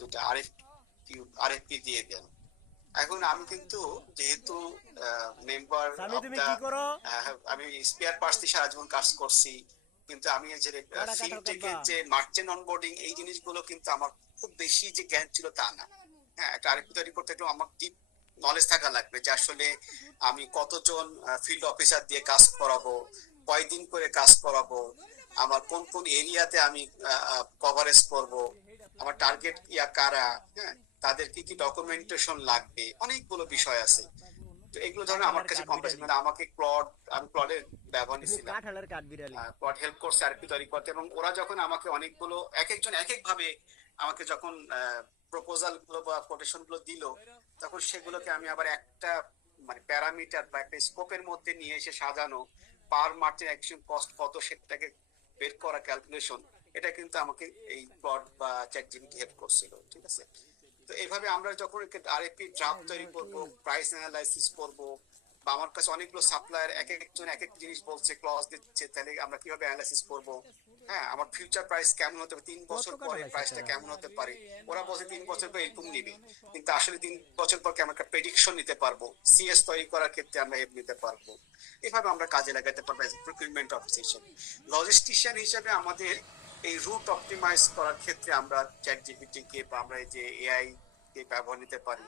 দুটা আরএফপি দিয়ে দেন। এখন আমি কিন্তু যেহেতু মেম্বার স্বামী অফ তুমি দা, কি করো? আমি স্পেয়ার পার্টস দিয়ে সারা জীবন কাজ করছি, কিন্তু আমি যে কয়টা কাঁঠাল কাটবা? ফিনটেকের যে মার্চেন্ট অনবোর্ডিং এই জিনিসগুলো কিন্তু আমার খুব বেশি যে জ্ঞান ছিল তা না। হ্যাঁ, একটা আরএফপি তৈরি করতে গেলে আমার ডিপ নলেজ থাকা লাগবে যে আসলে আমি কতজন ফিল্ড অফিসার দিয়ে কাজ করাবো, কয়দিন করে কাজ করাবো, আমার কোন কোন এরিয়াতে আমি কভারেজ করব, আমার টার্গেট ইয়া কারা, হ্যাঁ, তাদের কি কি ডকুমেন্টেশন লাগবে, অনেকগুলো বিষয় আছে। তো এগুলো ধরনের আমার কাঁঠালের কাছে কাঠ কমপ্লেক্স, বিড়ালি। মানে আমাকে আমি প্লডের ব্যবহার তুমি নিছিলাম, কাঁঠালের কাঠ বিড়ালি। প্লট হেল্প করছে আরপি তৈরি করতে। এবং ওরা যখন আমাকে অনেকগুলো এক একজন এক এক ভাবে আমাকে যখন প্রপোজাল গুলো বা কোটেশন গুলো দিল, তখন সেগুলোকে আমি আবার একটা মানে প্যারামিটার বা একটা স্কোপের মধ্যে নিয়ে এসে সাজানো, পার মার্চের অ্যাকশন কস্ট কত সেটাকে বের করা ক্যালকুলেশন, এটা কিন্তু আমাকে এই প্লট বা চ্যাট জিপিটি হেল্প করছিল। ঠিক আছে, তো এইভাবে আমরা যখন আরএপি ড্রাফট তৈরি করব, প্রাইস অ্যানালাইসিস করব, বা আমার কাছে অনেকগুলো সাপ্লায়ার এক একজন এক এক জিনিস বলছে, ক্লজ দিচ্ছে, তাহলে আমরা কিভাবে অ্যানালাইসিস করব, হ্যাঁ, আমার ফিউচার প্রাইস কেমন হতে পারে, 3 বছর কত পরে কাঁঠাল আছে প্রাইসটা একটা? কেমন হতে পারে। ওরা বলছে 3 বছর পরে এরকম নিবে, কিন্তু আসলে 3 বছর পর আমরা একটা প্রেডিকশন নিতে পারবো, সিএস তৈরি করার ক্ষেত্রে আমরা হেল্প নিতে পারবো। এভাবে আমরা কাজে লাগাতে পারবো এজ প্রকিউরমেন্ট অফিসার হিসেবে। লজিস্টিশিয়ান হিসেবে আমাদের এই রুট অপটিমাইজ করার ক্ষেত্রে আমরা চ্যাট জিপিটি কে বা আমরা এই যে এআই কে ব্যবহার নিতে পারি।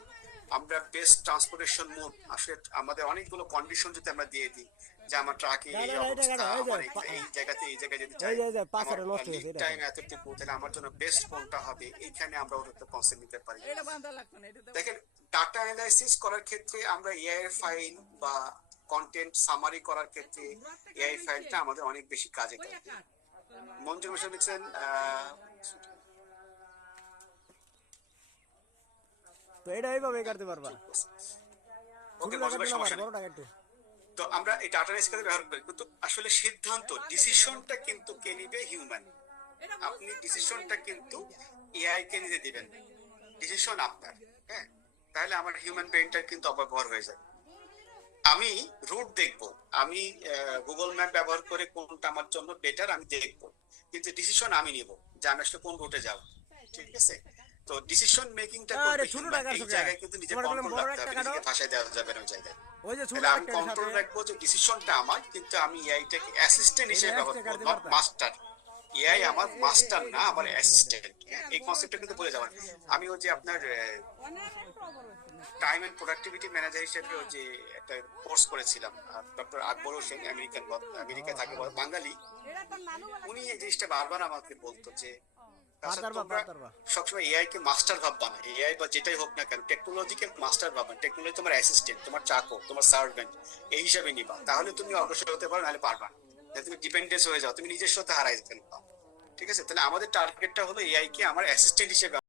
আমরা বেস্ট ট্রান্সপোর্টেশন মোড, আসলে আমাদের অনেকগুলো কন্ডিশন যদি আমরা দিয়ে দিই যে আমার ট্রাকে না এই না না, এটা অবস্থা, কাটা এই যে আমার এই জায়গাতে এই জায়গায় যদি এই যাই, যে এই যে আমার পাঁচটা নষ্ট লিড হয়েছে এটা। টাইম এতটুকু, তাহলে আমার জন্য বেস্ট কোনটা হবে, এইখানে আমরা ওটা কনসেপ্ট নিতে পারি। দেখেন, ডাটা অ্যানালাইসিস করার ক্ষেত্রে আমরা এআই এর ফাইল বা কন্টেন্ট সামারি করার ক্ষেত্রে এআই ফাইলটা আমাদের অনেক বেশি কাজে দেয়। মঞ্জুর হোসেন লিখছেন তো এটা এইভাবে কাটতে পারবা। ওকে, ছোটটা মজুর কাটতে ভাই না পারে, সমস্যা নেই। বড়টা কাটতে। তো আমরা এই ডাটা অ্যানালাইসিস করে ব্যবহার করি, কিন্তু আসলে সিদ্ধান্ত ডিসিশনটা কিন্তু কে নিবে? হিউম্যান। আপনি ডিসিশনটা কিন্তু এআই কে নিতে দিবেন, ডিসিশন আপনার। হ্যাঁ, তাহলে আমার হিউম্যান ব্রেনটা কিন্তু অপব্যবহার হয়ে যায়। আমি রুট দেখবো, আমি গুগল ম্যাপ ব্যবহার করে কোনটা আমার জন্য বেটার আমি দেখবো, কিন্তু ডিসিশন আমি নিব যে আমি আসলে কোন রুটে যাব। ঠিক আছে, তো ডিসিশন মেকিংটা আরে করবে ছোটটা হিউম্যান। এই কাটছো কে? জায়গায় কিন্তু নিজের তোমার বললাম কন্ট্রোল বড় রাখতে একটা হবে, কাটো। নিজেকে ভাষায় দেওয়া যাবে না ওই জায়গায়। ওই যে ছোট তাহলে আমি কাটতে সাথে। কন্ট্রোল রাখবো যে ডিসিশনটা আমার, কিন্তু আমি এআইটাকে অ্যাসিস্ট্যান্ট এটা হিসেবে ব্যবহার এক্সট্রা করবো, কাটতে নট পারতা। মাস্টার। এআই আমার মাস্টার না, আমার বুঝতে পারছি না এটা। অ্যাসিস্ট্যান্ট। এই কনসেপ্টটা কিন্তু বলে যাবেন। আমি ওই যে আপনার টাইম এন্ড প্রোডাক্টিভিটি ম্যানেজার হিসেবে ওই যে একটা কোর্স করেছিলাম, ডক্টর আকবর হোসেন, আমেরিকায় থাকে, বাঙালি। উনি এই জিনিসটা বারবার আমাকে বলতো যে পারতারবা তোমরা পারতারবা। সবসময় এআই কে মাস্টার ভাববা না, এআই বা যেটাই হোক না কেন, টেকনোলজিকে মাস্টার ভাববা। টেকনোলজি তোমার অ্যাসিস্ট্যান্ট, তোমার চাকর, তোমার সার্ভেন্ট, এই হিসাবে নিবা, তাহলে তুমি অগ্রসর হতে পারো, নাহলে পারবা না। তুমি ডিপেন্ডেন্স হয়ে যাও, তুমি নিজস্বতা হারাই ফেলবা। ঠিক আছে, তাহলে আমাদের টার্গেটটা হলো এআই কে আমার অ্যাসিস্ট্যান্ট হিসেবে